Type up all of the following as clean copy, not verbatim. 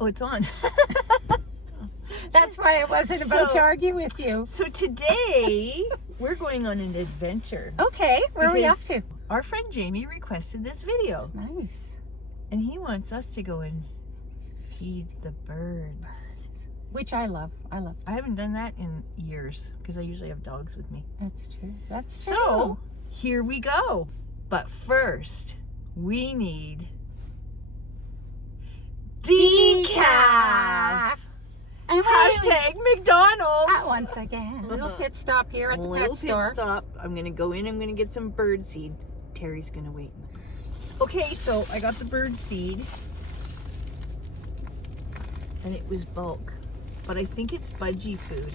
Oh, it's on. That's why I wasn't about to argue with you. So today, we're going on an adventure. Okay, where are we off to? Our friend Jamie requested this video. Nice. And he wants us to go and feed the birds. Which I love. I haven't done that in years because I usually have dogs with me. That's true. That's true. So, here we go. But first, we need decaf. And Hashtag McDonald's. Once again. Little pit stop here at the Little pet store. pit stop. I'm going to go in. I'm going to get some bird seed. Terry's going to wait. Okay, so I got the bird seed. And it was bulk. But I think it's budgie food.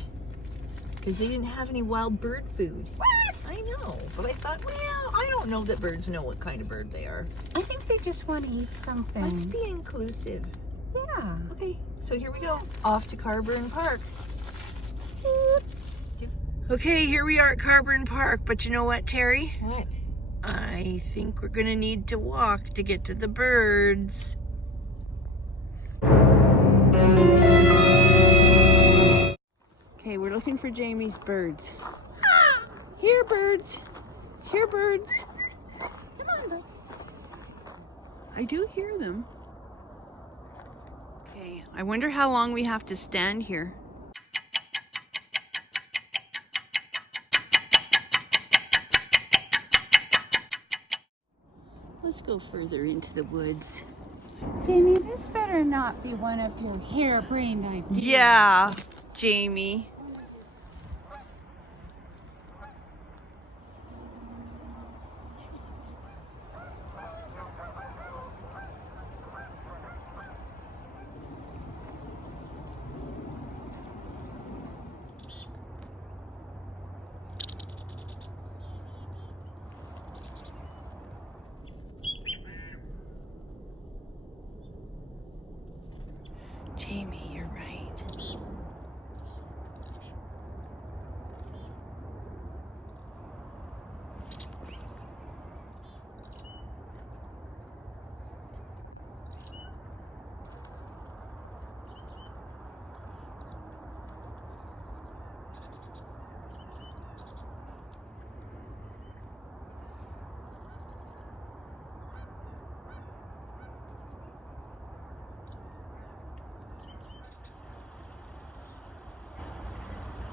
Because they didn't have any wild bird food. What? I know. But I thought, well, I don't know that birds know what kind of bird they are. I think they just want to eat something. Let's be inclusive. Yeah. Okay, so here we go. Off to Carburn Park. Okay, here we are at Carburn Park. But you know what, Terry? What? I think we're going to need to walk to get to the birds. Okay, we're looking for Jamie's birds. Here, birds. Here, birds. Come on, birds. I do hear them. Okay, I wonder how long we have to stand here. Let's go further into the woods. Jamie, this better not be one of your harebrained ideas. Yeah, Jamie. Jamie, you're right.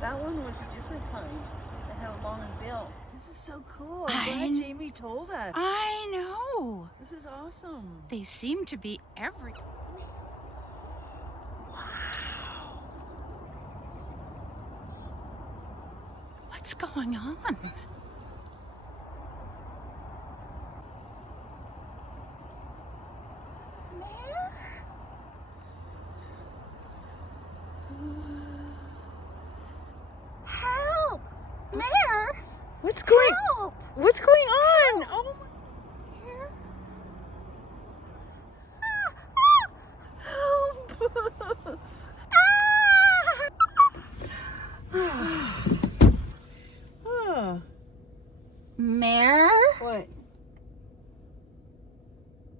That one was a different kind that had a long bill. This is so cool. I'm glad Jamie told us. I know. This is awesome. They seem to be every... Wow. What's going on? Mare? What's going on? What's going on? Oh my. Help. Mare? What?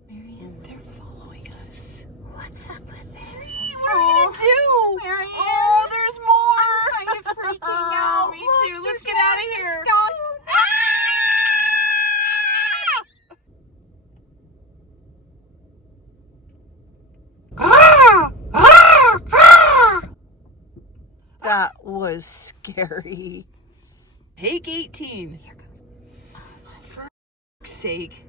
Marion, they're following us. What's up with this? What are we gonna do? Marion. Oh, there's more. I'm kind of freaking out. Me Look, too. Let's there's get out of one in the here. sky. That was scary. Take 18. Here comes. For f***'s sake.